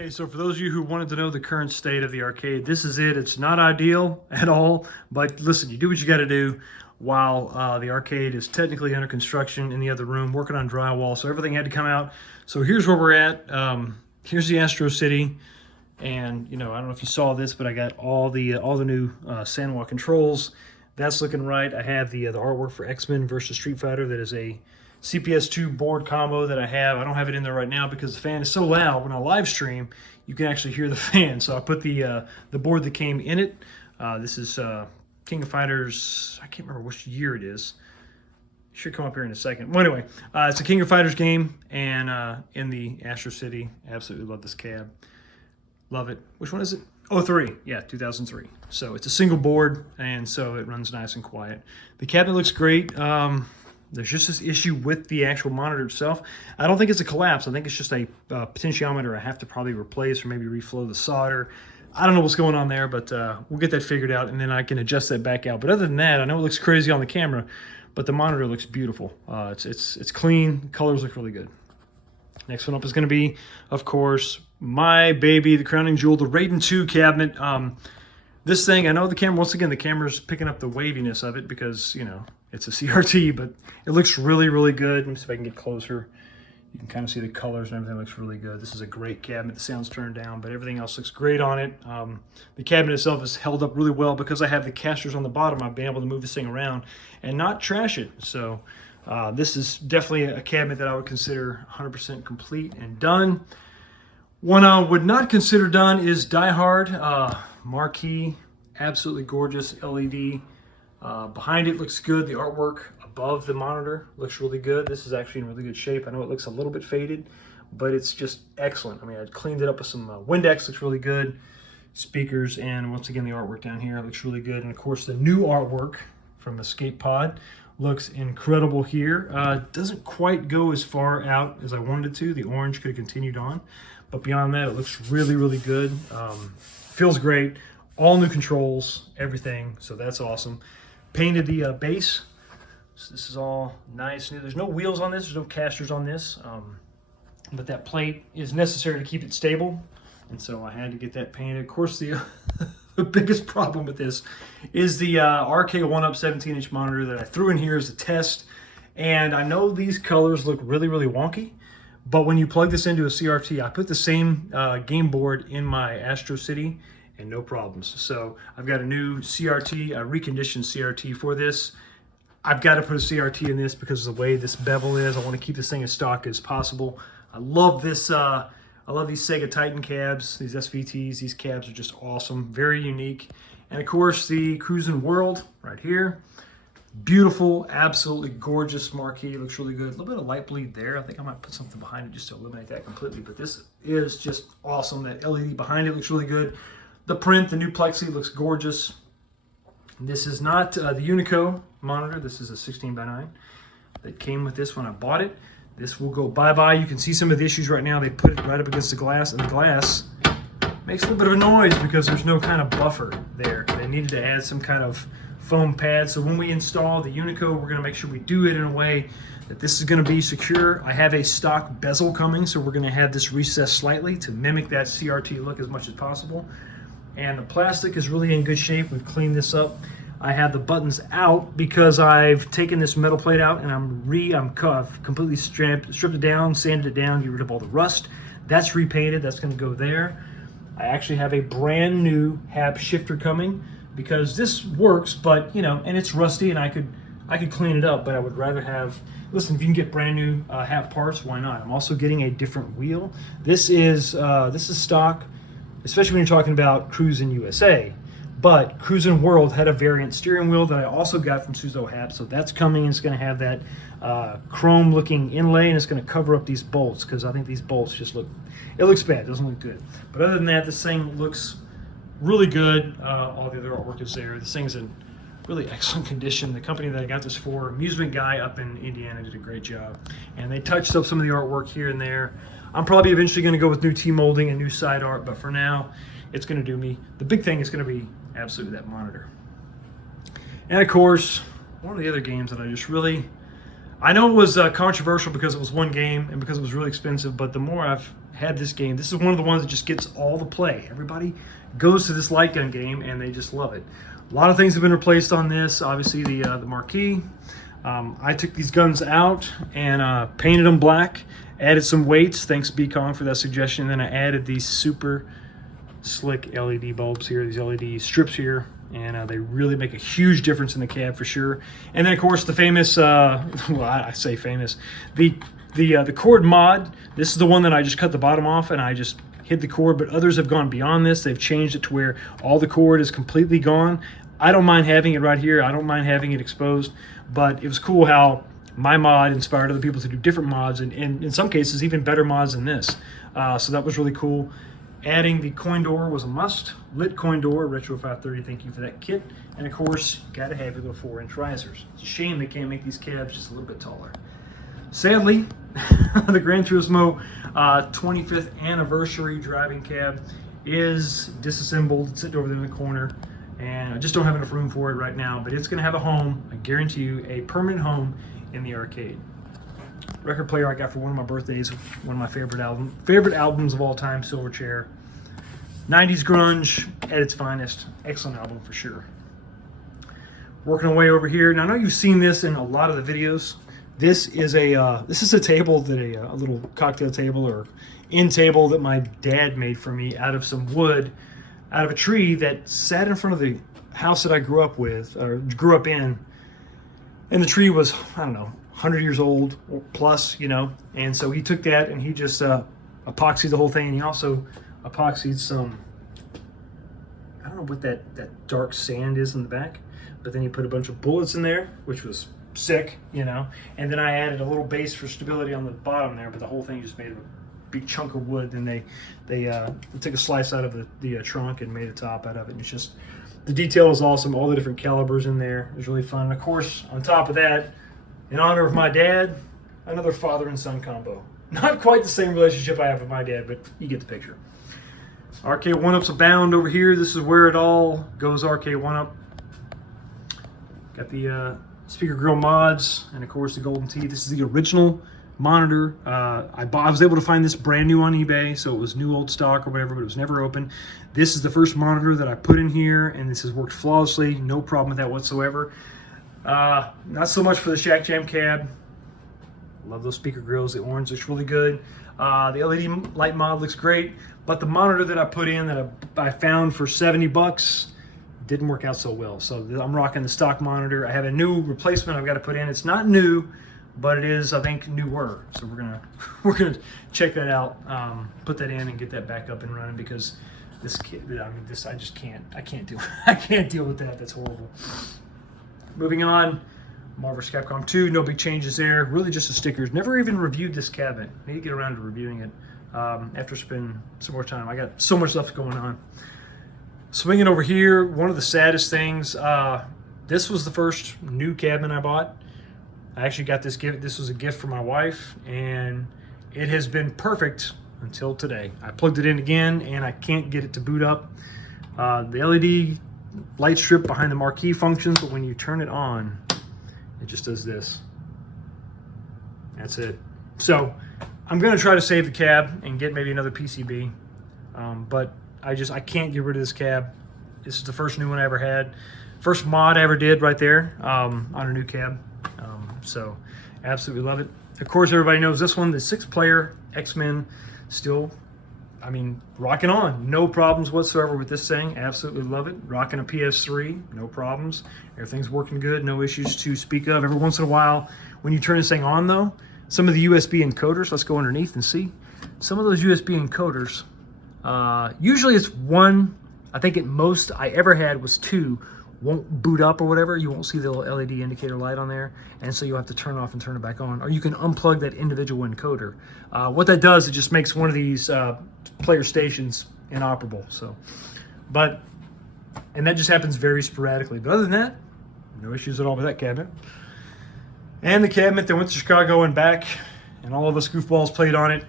Okay, so for those of you who wanted to know the current state of the arcade, this is it. It's not ideal at all, but listen, you do what you got to do while the arcade is technically under construction in the other room, working on drywall, so everything had to come out. So here's where we're at. Here's the Astro City, and I don't know if you saw this, but I got all the new Sanwa controls. That's looking right. I have the artwork for XMen versus Street Fighter. That is a CPS2 board combo that I have. I don't have it in there right now because the fan is so loud. When I live stream, you can actually hear the fan. So I put the board that came in it. This is King of Fighters. I can't remember which year it is. It should come up here in a second. Well, anyway, it's a King of Fighters game, and in the Astro City. Absolutely love this cab. Love it. Which one is it? Oh, 03. Yeah, 2003. So it's a single board, and so it runs nice and quiet. The cabinet looks great. There's just this issue with the actual monitor itself. I don't think it's a collapse. I think it's just a potentiometer I have to probably replace or maybe reflow the solder. I don't know what's going on there, but we'll get that figured out, and then I can adjust that back out. But other than that, I know it looks crazy on the camera, but the monitor looks beautiful. It's clean. Colors look really good. Next one up is going to be, of course, my baby, the crowning jewel, the Raiden 2 cabinet. This thing, I know the camera, once again, the camera's picking up the waviness of it because, it's a CRT, but it looks really, really good. Let me see if I can get closer. You can kind of see the colors and everything looks really good. This is a great cabinet. The sound's turned down, but everything else looks great on it. The cabinet itself is held up really well because I have the casters on the bottom. I've been able to move this thing around and not trash it. So this is definitely a cabinet that I would consider 100% complete and done. One I would not consider done is Die Hard. Marquee, absolutely gorgeous LED. Behind it looks good. The artwork above the monitor looks really good. This is actually in really good shape. I know it looks a little bit faded, but it's just excellent. I mean, I cleaned it up with some Windex. Looks really good. Speakers, and once again, the artwork down here looks really good. And of course, the new artwork from Escape Pod looks incredible here. Doesn't quite go as far out as I wanted it to. The orange could have continued on, but beyond that, it looks really, really good. Feels great. All new controls, everything. So that's awesome. Painted the base. So this is all nice. There's no wheels on this. There's no casters on this. But that plate is necessary to keep it stable. And so I had to get that painted. Of course, the biggest problem with this is the RK Oneups 17-inch monitor that I threw in here as a test. And I know these colors look really, really wonky. But when you plug this into a CRT, I put the same game board in my Astro City and no problems. So I've got a new CRT, a reconditioned CRT for this. I've got to put a CRT in this because of the way this bevel is. I want to keep this thing as stock as possible. I love this. I love these Sega Titan cabs, these SVTs. These cabs are just awesome, very unique. And of course, the Cruisin' World right here. Beautiful, absolutely gorgeous marquee. Looks really good. A little bit of light bleed there. I think I might put something behind it just to eliminate that completely. But this is just awesome. That LED behind it looks really good. The print, the new plexi looks gorgeous. This is not the Unico monitor. This is a 16:9 that came with this when I bought it. This will go bye-bye. You can see some of the issues right now. They put it right up against the glass, and the glass makes a little bit of a noise because there's no kind of buffer there. They needed to add some kind of foam pad. So when we install the Unico, we're going to make sure we do it in a way that this is going to be secure. I have a stock bezel coming, so we're going to have this recessed slightly to mimic that CRT look as much as possible. And the plastic is really in good shape. We've cleaned this up. I have the buttons out because I've taken this metal plate out and I've completely stripped it down, sanded it down, get rid of all the rust. That's repainted. That's going to go there. I actually have a brand new hab shifter coming because this works, but and it's rusty, and I could clean it up, but I would rather have. Listen, if you can get brand new hab parts, why not? I'm also getting a different wheel. This is stock, especially when you're talking about Cruisin' USA. But Cruisin' World had a variant steering wheel that I also got from Suzo Hab, so that's coming. And it's going to have that chrome-looking inlay, and it's going to cover up these bolts because I think these bolts just looks bad. It doesn't look good. But other than that, this thing looks really good. All the other artwork is there. This thing's in really excellent condition. The company that I got this for, Amusement Guy up in Indiana, did a great job. And they touched up some of the artwork here and there. I'm probably eventually going to go with new T-molding and new side art, but for now, it's going to do me. The big thing is going to be absolutely that monitor. And of course, one of the other games that I know it was controversial because it was one game and because it was really expensive, but the more I've had this game, this is one of the ones that just gets all the play. Everybody goes to this light gun game and they just love it. A lot of things have been replaced on this. Obviously the marquee. I took these guns out and painted them black, added some weights, thanks B-Kong for that suggestion, and then I added these super slick LED bulbs here, these LED strips here, and they really make a huge difference in the cab for sure. And then of course the famous, well I say famous, the cord mod. This is the one that I just cut the bottom off and I just hid the cord, but others have gone beyond this. They've changed it to where all the cord is completely gone. I don't mind having it right here. I don't mind having it exposed, but it was cool how my mod inspired other people to do different mods, and in some cases even better mods than this. So that was really cool. Adding the coin door was a must. Lit coin door, Retro 530, thank you for that kit. And of course, you gotta have your little 4-inch risers. It's a shame they can't make these cabs just a little bit taller. Sadly, the Gran Turismo 25th anniversary driving cab is disassembled. It's sitting over there in the corner, and I just don't have enough room for it right now, but it's gonna have a home, I guarantee you, a permanent home in the arcade. Record player I got for one of my birthdays, one of my favorite albums of all time, Silverchair. 90s grunge at its finest. Excellent album for sure. Working away over here. Now I know you've seen this in a lot of the videos. This is a table that a little cocktail table or end table that my dad made for me out of some wood, out of a tree that sat in front of the house that I grew up in. And the tree was, I don't know, 100 years old or plus, you know. And so he took that and he just epoxied the whole thing. And he also epoxied some, I don't know what that dark sand is in the back, but then he put a bunch of bullets in there, which was sick, you know. And then I added a little base for stability on the bottom there, but the whole thing just made of a big chunk of wood. Then they took a slice out of the trunk and made a top out of it. And it's just, the detail is awesome. All the different calibers in there. It was really fun. And of course, on top of that, in honor of my dad, another father and son combo. Not quite the same relationship I have with my dad, but you get the picture. Arcade Oneups abound over here. This is where it all goes, Arcade Oneup. Got the speaker grill mods, and of course the golden tee. This is the original monitor. I was able to find this brand new on eBay, so it was new old stock or whatever, but it was never open. This is the first monitor that I put in here, and this has worked flawlessly. No problem with that whatsoever. Not so much for the Shack Jam cab. Love those speaker grills. The orange looks really good. The LED light mod looks great, but the monitor that I put in that I found for 70 bucks didn't work out so well. So I'm rocking the stock monitor. I have a new replacement I've got to put in. It's not new, but it is, I think, newer. So we're gonna check that out, put that in, and get that back up and running, because this kid, I just can't. I can't deal with that. That's horrible. Moving on, Marvel vs. Capcom 2, no big changes there. Really just the stickers. Never even reviewed this cabinet. Need to get around to reviewing it after spending some more time. I got so much stuff going on. Swinging over here, one of the saddest things, this was the first new cabinet I bought. I actually got this gift. This was a gift from my wife, and it has been perfect until today. I plugged it in again, and I can't get it to boot up. The LED light strip behind the marquee functions, but when you turn it on, it just does this. That's it. So I'm going to try to save the cab and get maybe another PCB, but I can't get rid of this cab. This is the first new one I ever had. First mod I ever did right there on a new cab. So absolutely love it. Of course, everybody knows this one, the 6-player XMen, still, I mean, rocking on. No problems whatsoever with this thing. Absolutely love it. Rocking a PS3, no problems. Everything's working good, no issues to speak of. Every once in a while, when you turn this thing on though, some of the USB encoders, let's go underneath and see. Some of those USB encoders, usually it's one, I think at most I ever had was 2, won't boot up or whatever. You won't see the little LED indicator light on there, and so you'll have to turn it off and turn it back on, or you can unplug that individual encoder. What that does, it just makes one of these player stations inoperable. So, and that just happens very sporadically. But other than that, no issues at all with that cabinet. And the cabinet that went to Chicago and back, and all of us goofballs played on it.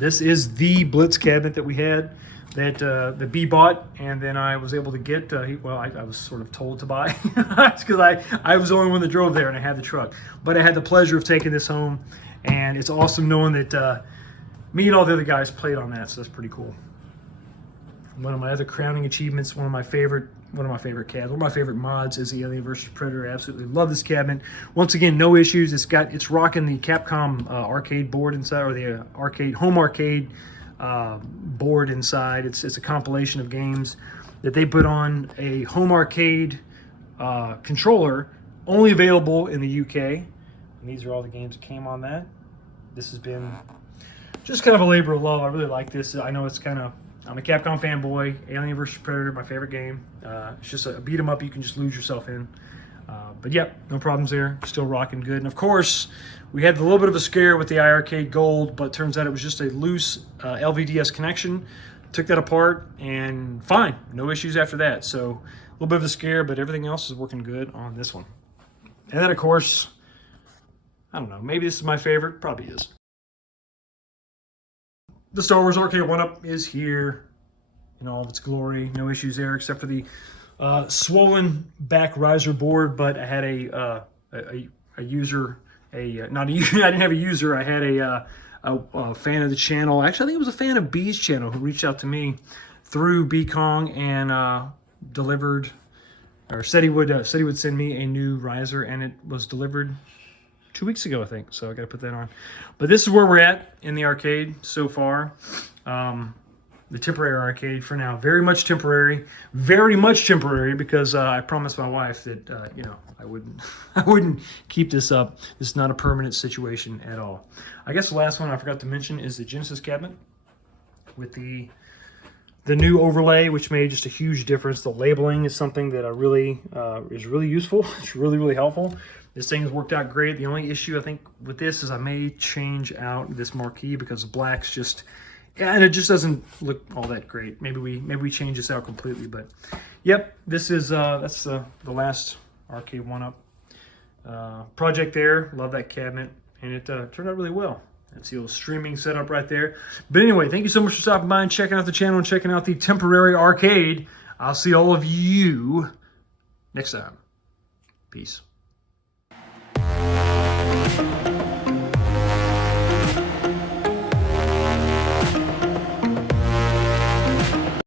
This is the Blitz cabinet that we had. that the B bought, and then I was able to get, I was sort of told to buy because I was the only one that drove there and I had the truck. But I had the pleasure of taking this home, and it's awesome knowing that me and all the other guys played on that, so that's pretty cool. One of my other crowning achievements, one of my favorite cabs, one of my favorite mods is the Alien vs. Predator. I absolutely love this cabinet. Once again, no issues. It's rocking the Capcom arcade board inside, or the home arcade board inside. It's a compilation of games that they put on a home arcade controller, only available in the UK. And these are all the games that came on that. This has been just kind of a labor of love. I really like this. I know it's kind of, I'm a Capcom fanboy. Alien vs. Predator, my favorite game. It's just a beat 'em up you can just lose yourself in. But yeah, no problems there. Still rocking good. And of course, we had a little bit of a scare with the iArcade Gold, but turns out it was just a loose LVDS connection. Took that apart and fine. No issues after that. So a little bit of a scare, but everything else is working good on this one. And then of course, I don't know, maybe this is my favorite. Probably is. The Star Wars Arcade 1-Up is here in all of its glory. No issues there except for the swollen back riser board, but I had a user, not a user, I didn't have a user, I had a fan of the channel. Actually, I think it was a fan of B's channel who reached out to me through B Kong and delivered, or said he would send me a new riser, and it was delivered 2 weeks ago, I think. So I got to put that on. But this is where we're at in the arcade so far. The temporary arcade for now. Very much temporary, because I promised my wife that you know, I wouldn't keep this up. This is not a permanent situation at all. I guess the last one I forgot to mention is the Genesis cabinet with the new overlay, which made just a huge difference. The labeling is something that I really is really useful. It's really helpful. This thing has worked out great. The only issue I think with this is I may change out this marquee because the black's just, yeah, and it just doesn't look all that great. Maybe we change this out completely. But yep, this is that's the last arcade 1-Up project there. Love that cabinet, and it turned out really well. That's the little streaming setup right there. But anyway, thank you so much for stopping by and checking out the channel and checking out the temporary arcade. I'll see all of you next time. Peace.